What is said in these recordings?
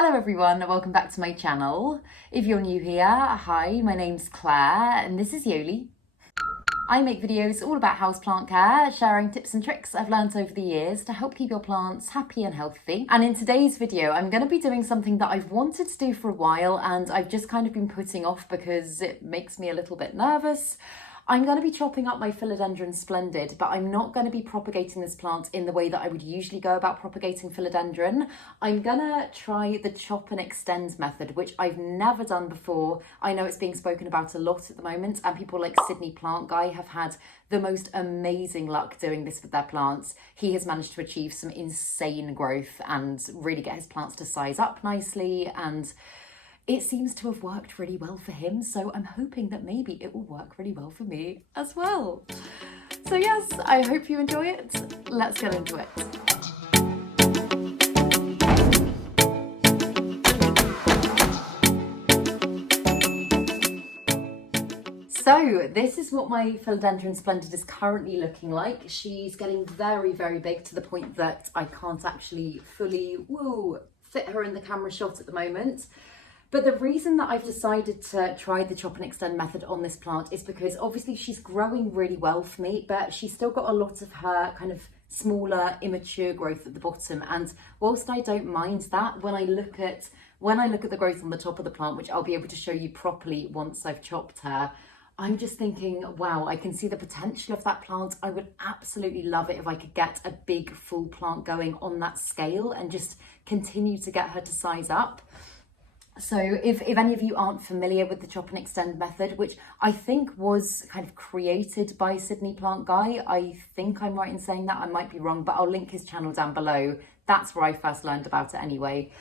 Hello everyone, welcome back to my channel. If you're new here, hi, my name's Claire and this is Yoli. I make videos all about houseplant care, sharing tips and tricks I've learned over the years to help keep your plants happy and healthy. And in today's video, I'm going to be doing something that I've wanted to do for a while and I've just kind of been putting off because it makes me a little bit nervous. I'm going to be chopping up my Philodendron Splendid, but I'm not going to be propagating this plant in the way that I would usually go about propagating Philodendron. I'm going to try the chop and extend method, which I've never done before. I know it's being spoken about a lot at the moment, and people like Sydney Plant Guy have had the most amazing luck doing this with their plants. He has managed to achieve some insane growth and really get his plants to size up nicely, and it seems to have worked really well for him, so I'm hoping that maybe it will work really well for me as well. So yes, I hope you enjoy it. Let's get into it. So this is what my Philodendron Splendid is currently looking like. She's getting very, very big to the point that I can't actually fully fit her in the camera shot at the moment. But the reason that I've decided to try the chop and extend method on this plant is because obviously she's growing really well for me, but she's still got a lot of her kind of smaller, immature growth at the bottom. And whilst I don't mind that, when I look at the growth on the top of the plant, which I'll be able to show you properly once I've chopped her, I'm just thinking, wow, I can see the potential of that plant. I would absolutely love it if I could get a big full plant going on that scale and just continue to get her to size up. So if any of you aren't familiar with the chop and extend method, which I think was kind of created by Sydney Plant Guy, I think I'm right in saying that, I might be wrong, but I'll link his channel down below. That's where I first learned about it anyway.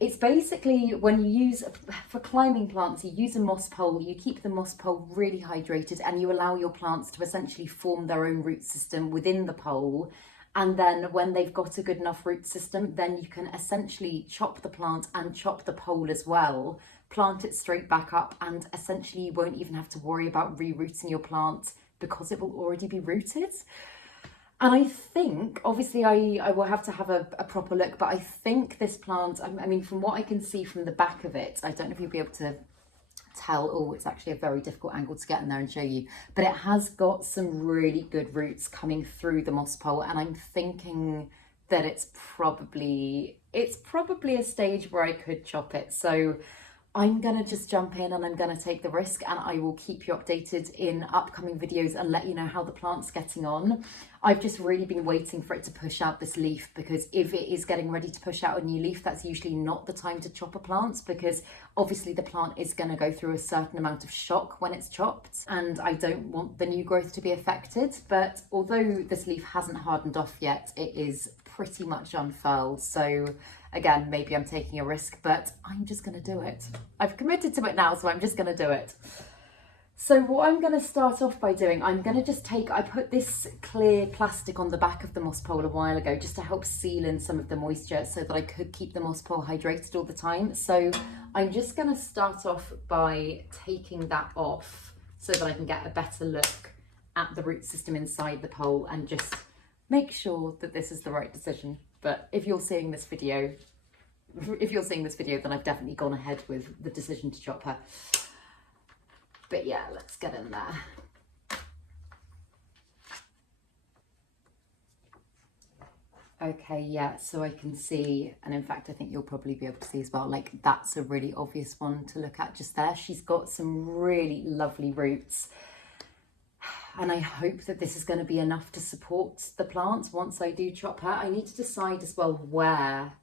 It's basically when you use, for climbing plants, you use a moss pole, you keep the moss pole really hydrated and you allow your plants to essentially form their own root system within the pole. And then when they've got a good enough root system, then you can essentially chop the plant and chop the pole as well, plant it straight back up, and essentially you won't even have to worry about rerouting your plant because it will already be rooted. And I think, obviously I will have to have a proper look, but I think this plant, I mean, from what I can see from the back of it, I don't know if you'll be able to tell, oh, it's actually a very difficult angle to get in there and show you, but it has got some really good roots coming through the moss pole, and I'm thinking that it's probably a stage where I could chop it. So I'm gonna just jump in and I'm gonna take the risk, and I will keep you updated in upcoming videos and let you know how the plant's getting on. I've just really been waiting for it to push out this leaf, because if it is getting ready to push out a new leaf, that's usually not the time to chop a plant, because obviously the plant is going to go through a certain amount of shock when it's chopped, and I don't want the new growth to be affected. But although this leaf hasn't hardened off yet, it is pretty much unfurled. So again, maybe I'm taking a risk, but I'm just going to do it. I've committed to it now, so I'm just going to do it. So what I'm going to start off by doing, I'm going to just I put this clear plastic on the back of the moss pole a while ago just to help seal in some of the moisture so that I could keep the moss pole hydrated all the time. So I'm just going to start off by taking that off so that I can get a better look at the root system inside the pole and just make sure that this is the right decision. But if you're seeing this video, then I've definitely gone ahead with the decision to chop her. But yeah, let's get in there. Okay, yeah, so I can see, and in fact, I think you'll probably be able to see as well, like that's a really obvious one to look at just there. She's got some really lovely roots. And I hope that this is going to be enough to support the plant once I do chop her. I need to decide as well where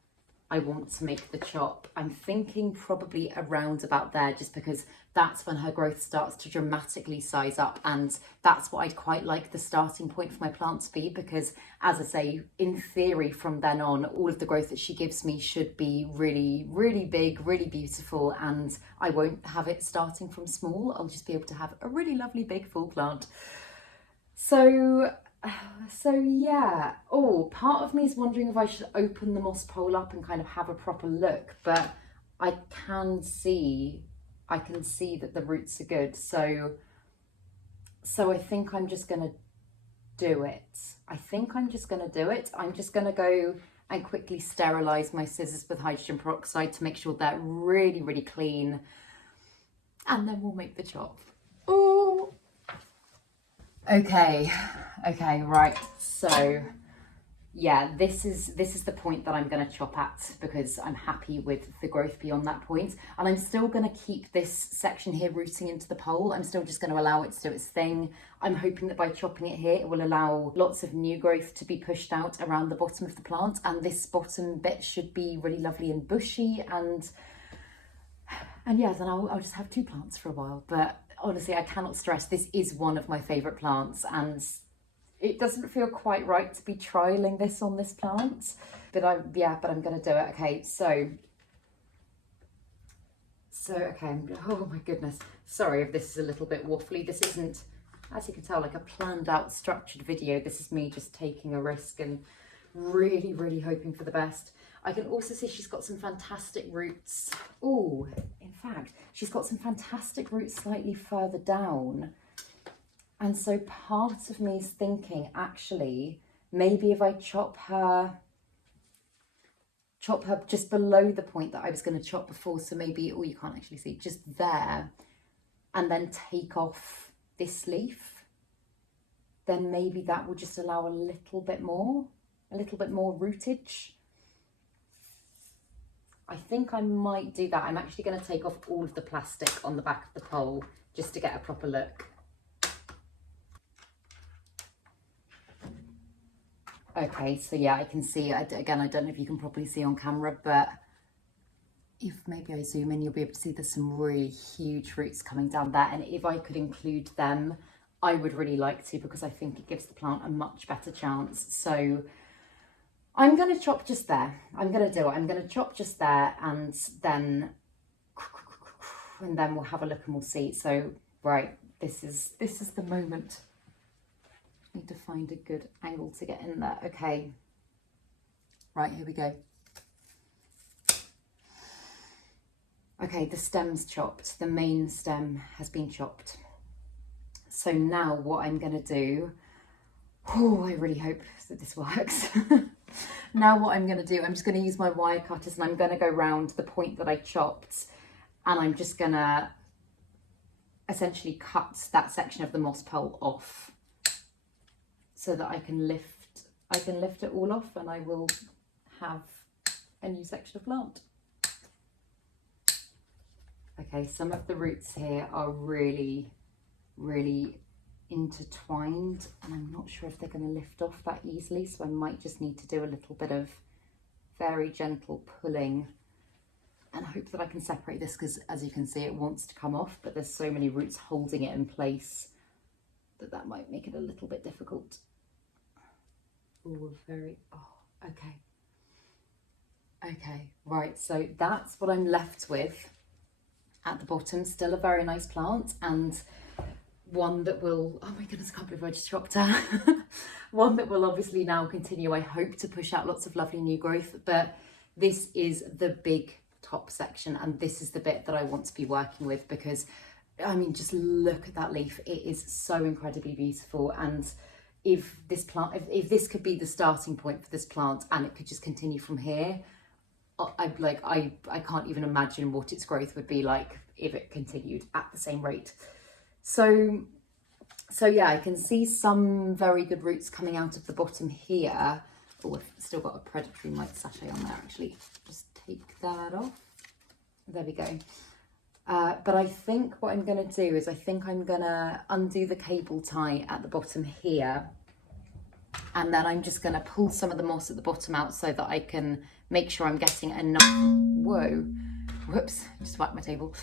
I want to make the chop. I'm thinking probably around about there, just because that's when her growth starts to dramatically size up, and that's what I'd quite like the starting point for my plant to be, because as I say, in theory from then on, all of the growth that she gives me should be really, really big, really beautiful, and I won't have it starting from small. I'll just be able to have a really lovely big full plant. So yeah, part of me is wondering if I should open the moss pole up and kind of have a proper look, but I can see that the roots are good. So I think I'm just going to do it. I'm just going to go and quickly sterilise my scissors with hydrogen peroxide to make sure they're really, really clean. And then we'll make the chop. Ooh. Okay, right. So yeah, this is the point that I'm going to chop at, because I'm happy with the growth beyond that point. And I'm still going to keep this section here rooting into the pole. I'm still just going to allow it to do its thing. I'm hoping that by chopping it here, it will allow lots of new growth to be pushed out around the bottom of the plant. And this bottom bit should be really lovely and bushy. And yeah, then I'll just have two plants for a while. But honestly, I cannot stress, this is one of my favourite plants, and it doesn't feel quite right to be trialing this on this plant, but I'm going to do it. Okay, so okay, oh my goodness. Sorry if this is a little bit waffly. This isn't, as you can tell, like a planned out structured video. This is me just taking a risk and really, really hoping for the best. I can also see she's got some fantastic roots. Oh, in fact, she's got some fantastic roots slightly further down. And so part of me is thinking, actually, maybe if I chop her just below the point that I was going to chop before, so maybe, oh, you can't actually see, just there, and then take off this leaf, then maybe that will just allow a little bit more rootage. I think I might do that. I'm actually going to take off all of the plastic on the back of the pole just to get a proper look. Okay, so yeah, I can see, again, I don't know if you can probably see on camera, but if maybe I zoom in, you'll be able to see there's some really huge roots coming down there. And if I could include them, I would really like to, because I think it gives the plant a much better chance. So I'm going to chop just there. I'm going to do it. I'm going to chop just there, and then we'll have a look and we'll see. So, right, this is the moment. Need to find a good angle to get in there. Okay, right, here we go. Okay, the stem's chopped. The main stem has been chopped. So now what I'm going to do, oh, I really hope that this works. Now what I'm going to do, I'm just going to use my wire cutters, and I'm going to go round the point that I chopped, and I'm just going to essentially cut that section of the moss pole off, so that I can lift it all off, and I will have a new section of plant. Okay, some of the roots here are really, really intertwined, and I'm not sure if they're going to lift off that easily, so I might just need to do a little bit of very gentle pulling and hope that I can separate this, because as you can see, it wants to come off, but there's so many roots holding it in place that might make it a little bit difficult. Oh, okay, right, so that's what I'm left with at the bottom. Still a very nice plant, and one that will, oh my goodness, I can't believe I just chopped her. One that will obviously now continue, I hope, to push out lots of lovely new growth, but this is the big top section, and this is the bit that I want to be working with, because I mean, just look at that leaf. It is so incredibly beautiful, and if this plant, if this could be the starting point for this plant and it could just continue from here, I can't even imagine what its growth would be like if it continued at the same rate. So yeah, I can see some very good roots coming out of the bottom here. Oh, I've still got a predatory mite sachet on there, actually. Just take that off. There we go. But I think what I'm going to do is I think I'm going to undo the cable tie at the bottom here, and then I'm just going to pull some of the moss at the bottom out so that I can make sure I'm getting enough, whoops, just whacked my table,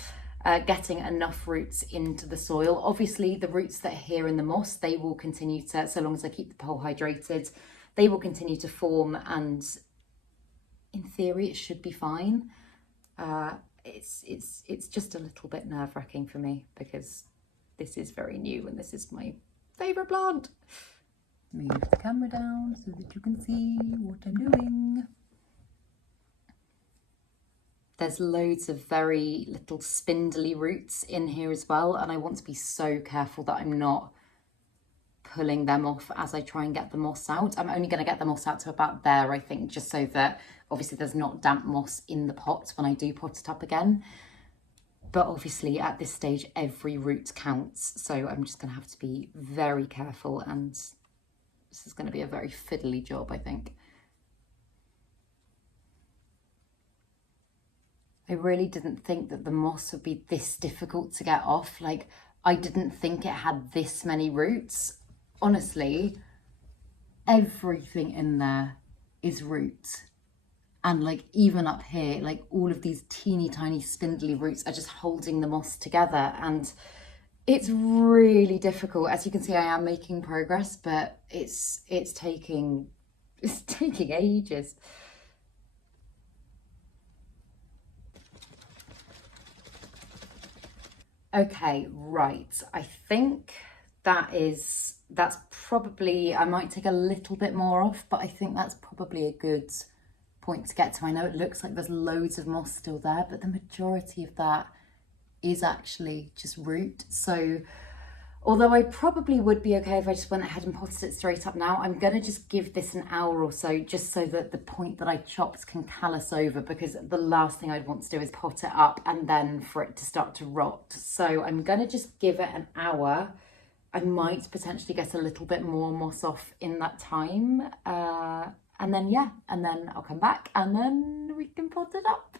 getting enough roots into the soil. Obviously the roots that are here in the moss, they will continue to, so long as I keep the pole hydrated, they will continue to form, and in theory it should be fine. It's just a little bit nerve-wracking for me, because this is very new and this is my favourite plant. Move the camera down so that you can see what I'm doing. There's loads of very little spindly roots in here as well, and I want to be so careful that I'm not pulling them off as I try and get the moss out. I'm only going to get the moss out to about there, I think, just so that obviously there's not damp moss in the pot when I do pot it up again. But obviously at this stage, every root counts. So I'm just going to have to be very careful, and this is going to be a very fiddly job, I think. I really didn't think that the moss would be this difficult to get off. Like, I didn't think it had this many roots. Honestly, everything in there is roots. And like even up here, like all of these teeny tiny spindly roots are just holding the moss together. And it's really difficult. As you can see, I am making progress, but it's taking ages. Okay, right. I think that's probably, I might take a little bit more off, but I think that's probably a good point to get to. I know it looks like there's loads of moss still there, but the majority of that is actually just root. So although I probably would be okay if I just went ahead and potted it straight up now, I'm gonna just give this an hour or so, just so that the point that I chopped can callus over, because the last thing I'd want to do is pot it up and then for it to start to rot. So I'm gonna just give it an hour. I might potentially get a little bit more moss off in that time. And then, yeah, and then I'll come back and then we can pot it up.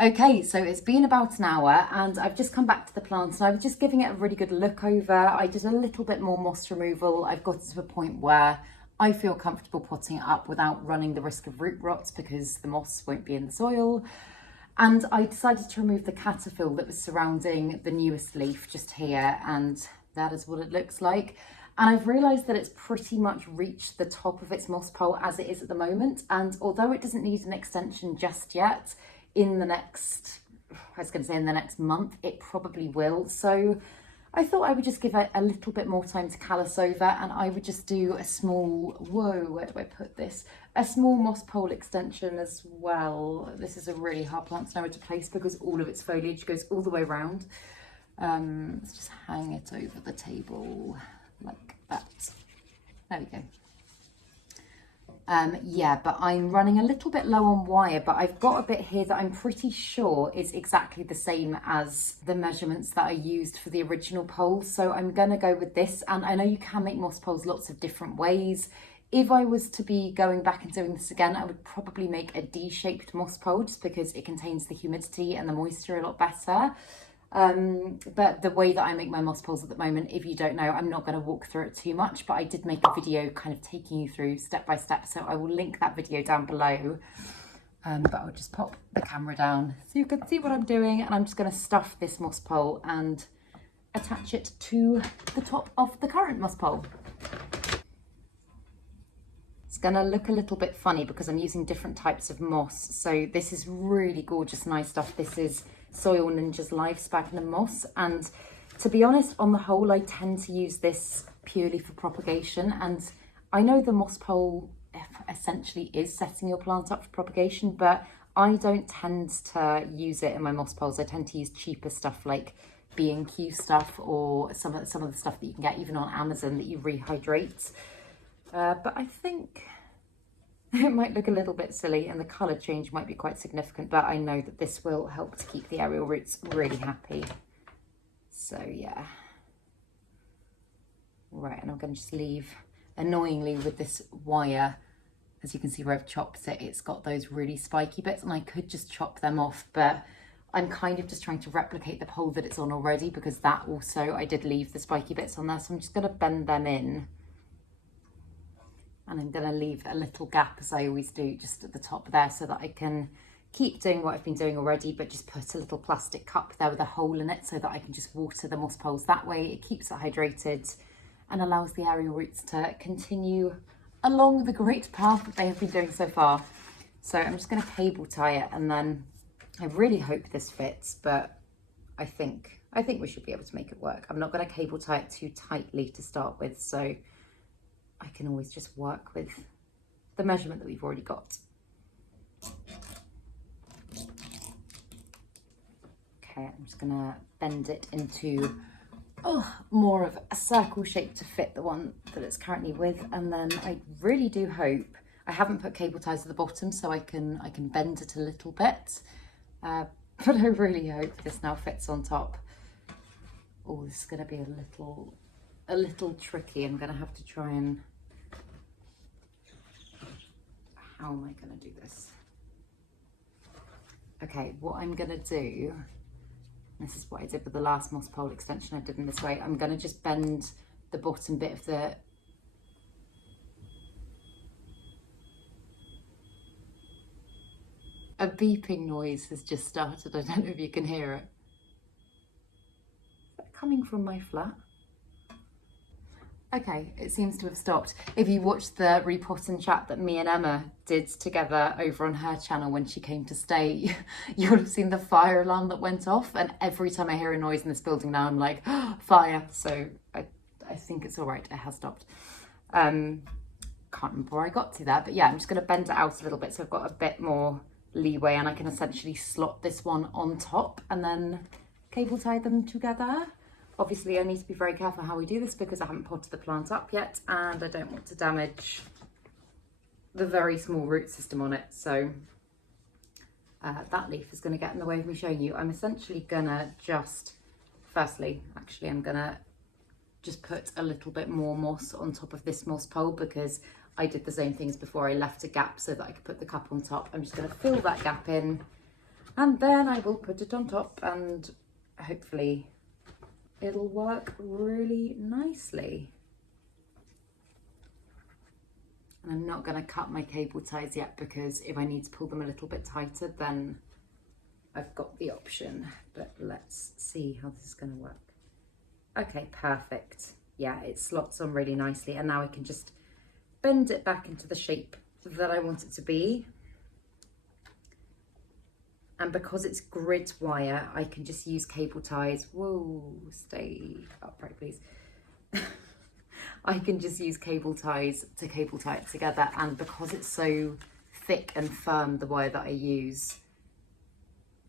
Okay, so it's been about an hour and I've just come back to the plant and I was just giving it a really good look over. I did a little bit more moss removal. I've got to a point where I feel comfortable potting it up without running the risk of root rot because the moss won't be in the soil. And I decided to remove the caterpillar that was surrounding the newest leaf just here, and that is what it looks like. And I've realised that it's pretty much reached the top of its moss pole as it is at the moment. And although it doesn't need an extension just yet, in the next, I was going to say in the next month, it probably will. So I thought I would just give it a little bit more time to callus over, and I would just do a small, whoa, where do I put this? A small moss pole extension as well. This is a really hard plant to know where to place because all of its foliage goes all the way around. Let's just hang it over the table like that. There we go. Yeah, but I'm running a little bit low on wire, but I've got a bit here that I'm pretty sure is exactly the same as the measurements that I used for the original pole. So I'm gonna go with this, and I know you can make moss poles lots of different ways. If I was to be going back and doing this again, I would probably make a D-shaped moss pole just because it contains the humidity and the moisture a lot better. But the way that I make my moss poles at the moment, if you don't know, I'm not going to walk through it too much, but I did make a video kind of taking you through step by step, so I will link that video down below. But I'll just pop the camera down so you can see what I'm doing, and I'm just going to stuff this moss pole and attach it to the top of the current moss pole. It's going to look a little bit funny because I'm using different types of moss. So this is really gorgeous, nice stuff. This is Soil Ninja's Live Sphagnum moss, and to be honest, on the whole, I tend to use this purely for propagation. And I know the moss pole essentially is setting your plant up for propagation, but I don't tend to use it in my moss poles. I tend to use cheaper stuff like B&Q stuff, or some of the stuff that you can get even on Amazon that you rehydrate. But I think it might look a little bit silly and the colour change might be quite significant, but I know that this will help to keep the aerial roots really happy. So yeah. Right, and I'm going to just leave, annoyingly with this wire, as you can see where I've chopped it, it's got those really spiky bits, and I could just chop them off, but I'm kind of just trying to replicate the pole that it's on already, because that also, I did leave the spiky bits on there, so I'm just going to bend them in. And I'm going to leave a little gap, as I always do, just at the top there, so that I can keep doing what I've been doing already, but just put a little plastic cup there with a hole in it so that I can just water the moss poles that way. It keeps it hydrated and allows the aerial roots to continue along the great path that they have been doing so far. So I'm just going to cable tie it, and then I really hope this fits, but I think we should be able to make it work. I'm not going to cable tie it too tightly to start with, so I can always just work with the measurement that we've already got. Okay, I'm just gonna bend it into more of a circle shape to fit the one that it's currently with. And then I really do hope, I haven't put cable ties at the bottom so I can bend it a little bit, but I really hope this now fits on top. Oh, this is going to be a little tricky. I'm going to have to try and, how am I going to do this? Okay, what I'm going to do, this is what I did with the last moss pole extension I did in this way. I'm going to just bend the bottom bit of the a beeping noise has just started. I don't know if you can hear it. Is that coming from my flat? Okay, it seems to have stopped. If you watched the repotting chat that me and Emma did together over on her channel when she came to stay, you would have seen the fire alarm that went off, and every time I hear a noise in this building now, I'm like, oh, fire. So I think it's all right, it has stopped. Can't remember where I got to there, but yeah, I'm just gonna bend it out a little bit so I've got a bit more leeway and I can essentially slot this one on top and then cable tie them together. Obviously I need to be very careful how we do this because I haven't potted the plant up yet and I don't want to damage the very small root system on it. So that leaf is going to get in the way of me showing you. I'm essentially gonna just, firstly, actually I'm gonna just put a little bit more moss on top of this moss pole because I did the same things before. I left a gap so that I could put the cup on top. I'm just going to fill that gap in and then I will put it on top and hopefully it'll work really nicely. And I'm not going to cut my cable ties yet because if I need to pull them a little bit tighter then I've got the option, but let's see how this is going to work. Okay, perfect. Yeah, it slots on really nicely and now I can just bend it back into the shape that I want it to be. And because it's grid wire, I can just use cable ties. Whoa, stay upright, please. I can just use cable ties to cable tie it together. And because it's so thick and firm, the wire that I use,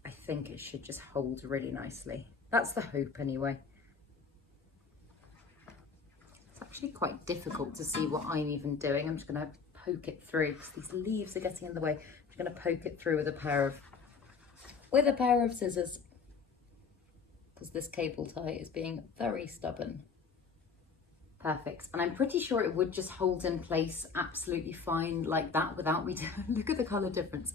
I think it should just hold really nicely. That's the hope anyway. It's actually quite difficult to see what I'm even doing. I'm just gonna poke it through because these leaves are getting in the way. I'm just gonna poke it through with a pair of scissors because this cable tie is being very stubborn. Perfect. And I'm pretty sure it would just hold in place absolutely fine like that without me look at the color difference,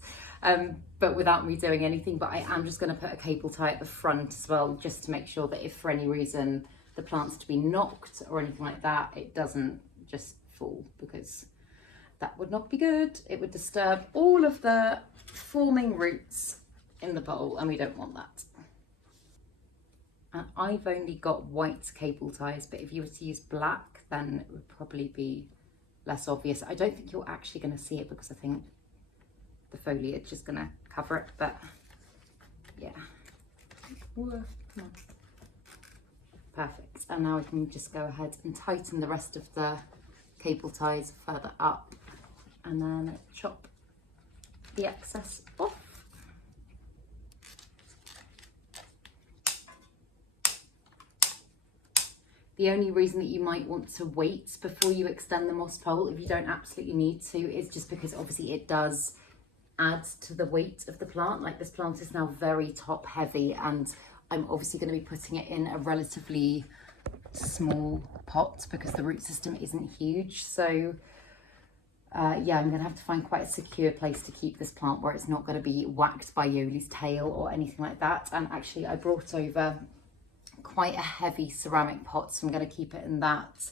but without me doing anything. But I am just going to put a cable tie at the front as well, just to make sure that if for any reason the plant's to be knocked or anything like that, it doesn't just fall, because that would not be good. It would disturb all of the forming roots in the bowl and we don't want that. And I've only got white cable ties, but if you were to use black, then it would probably be less obvious. I don't think you're actually going to see it because I think the foliage is going to cover it, but yeah. Whoa, come on. Perfect. And now we can just go ahead and tighten the rest of the cable ties further up and then chop the excess off. The only reason that you might want to wait before you extend the moss pole, if you don't absolutely need to, is just because obviously it does add to the weight of the plant. Like this plant is now very top heavy and I'm obviously going to be putting it in a relatively small pot because the root system isn't huge. So yeah, I'm going to have to find quite a secure place to keep this plant where it's not going to be whacked by Yoli's tail or anything like that. And actually I brought over quite a heavy ceramic pot, so I'm going to keep it in that.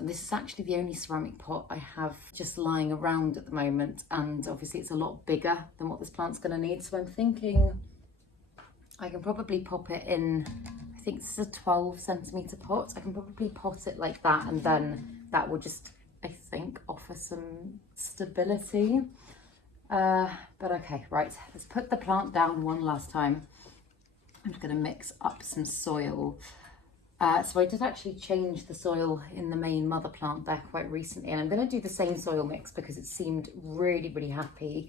This is actually the only ceramic pot I have just lying around at the moment, and obviously it's a lot bigger than what this plant's going to need, so I'm thinking I can probably pop it in. I think this is a 12 centimetre pot. I can probably pot it like that, and then that will just, I think, offer some stability. But okay, right, let's put the plant down one last time. I'm just going to mix up some soil. So I did actually change the soil in the main mother plant there quite recently, and I'm going to do the same soil mix because it seemed really, really happy.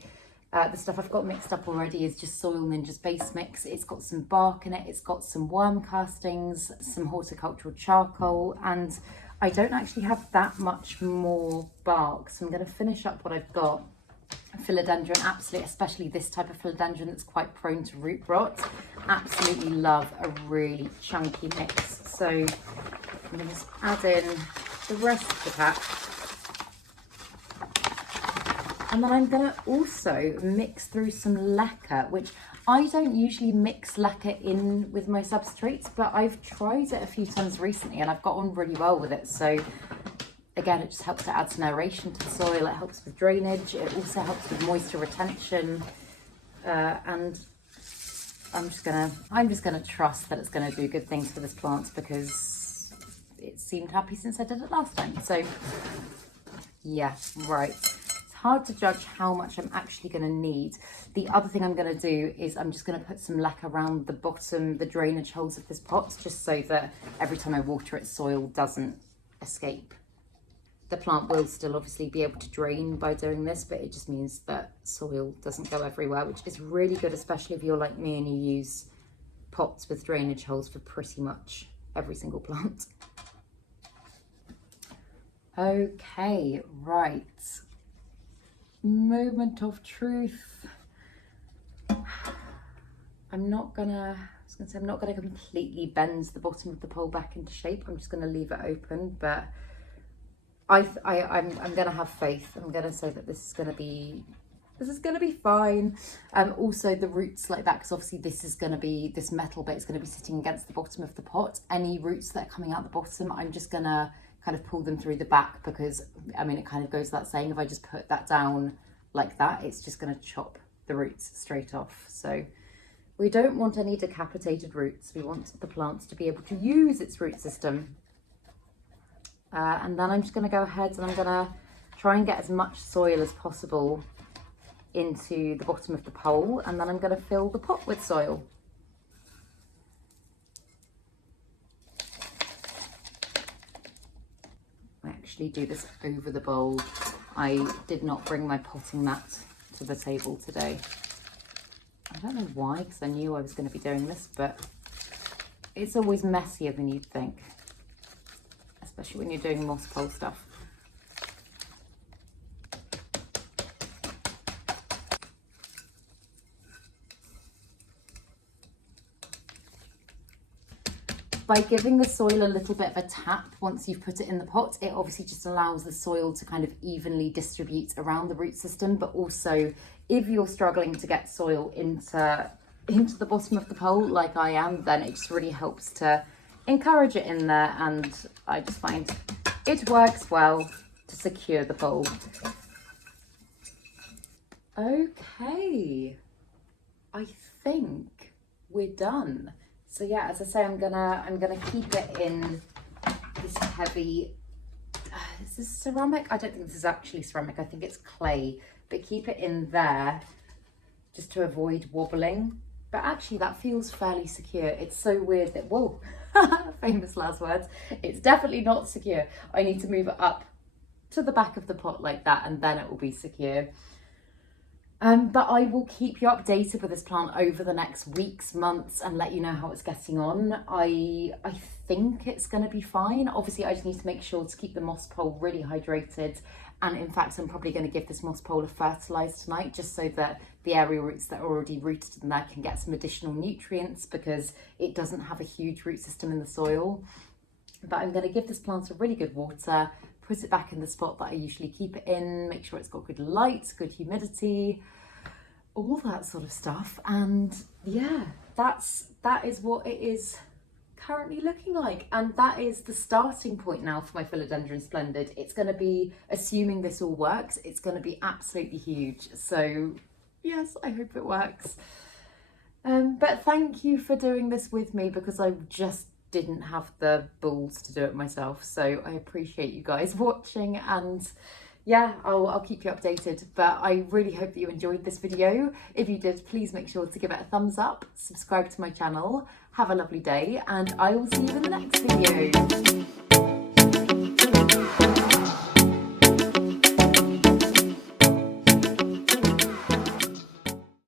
The stuff I've got mixed up already is just Soil Ninja's base mix. It's got some bark in it, it's got some worm castings, some horticultural charcoal, and I don't actually have that much more bark, so I'm going to finish up what I've got. Philodendron, absolutely, especially this type of philodendron that's quite prone to root rot. Absolutely love a really chunky mix. So I'm going to just add in the rest of the pack. And then I'm going to also mix through some leca, which I don't usually mix leca in with my substrates, but I've tried it a few times recently and I've got on really well with it. So again, it just helps to add some aeration to the soil. It helps with drainage. It also helps with moisture retention. And I'm just gonna trust that it's gonna do good things for this plant because it seemed happy since I did it last time. So yeah, right. Hard to judge how much I'm actually going to need. The other thing I'm going to do is I'm just going to put some leca around the bottom, the drainage holes of this pot, just so that every time I water it, soil doesn't escape. The plant will still obviously be able to drain by doing this, but it just means that soil doesn't go everywhere, which is really good, especially if you're like me and you use pots with drainage holes for pretty much every single plant. Okay, right. Moment of truth. I'm not gonna completely bend the bottom of the pole back into shape. I'm just gonna leave it open, but I'm gonna have faith. I'm gonna say that this is gonna be fine. Also the roots like that, because obviously this metal bit is gonna be sitting against the bottom of the pot. Any roots that are coming out the bottom, I'm just gonna kind of pull them through the back, because I mean, it kind of goes without saying, if I just put that down like that, it's just going to chop the roots straight off. So we don't want any decapitated roots. We want the plant to be able to use its root system. And then I'm just going to go ahead and I'm going to try and get as much soil as possible into the bottom of the pole, and then I'm going to fill the pot with soil. Do this over the bowl. I did not bring my potting mat to the table today. I don't know why, because I knew I was going to be doing this, but it's always messier than you'd think, especially when you're doing moss pole stuff. By giving the soil a little bit of a tap once you've put it in the pot, it obviously just allows the soil to kind of evenly distribute around the root system. But also, if you're struggling to get soil into the bottom of the pole like I am, then it just really helps to encourage it in there, and I just find it works well to secure the pole. Okay, I think we're done. So yeah, as I say, I'm gonna keep it in this heavy, is this ceramic? I don't think this is actually ceramic, I think it's clay, but keep it in there just to avoid wobbling. But actually that feels fairly secure. It's so weird that, whoa, famous last words. It's definitely not secure. I need to move it up to the back of the pot like that, and then it will be secure. But I will keep you updated with this plant over the next weeks, months, and let you know how it's getting on. I think it's going to be fine. Obviously, I just need to make sure to keep the moss pole really hydrated. And in fact, I'm probably going to give this moss pole a fertiliser tonight, just so that the area roots that are already rooted in there can get some additional nutrients, because it doesn't have a huge root system in the soil. But I'm going to give this plant a really good water, put it back in the spot that I usually keep it in, make sure it's got good light, good humidity, all that sort of stuff. And yeah, that is what it is currently looking like. And that is the starting point now for my Philodendron Splendid. It's going to be, assuming this all works, it's going to be absolutely huge. So yes, I hope it works. But thank you for doing this with me, because I just didn't have the balls to do it myself. So I appreciate you guys watching, and yeah, I'll keep you updated. But I really hope that you enjoyed this video. If you did, please make sure to give it a thumbs up, subscribe to my channel, have a lovely day, and I will see you in the next video.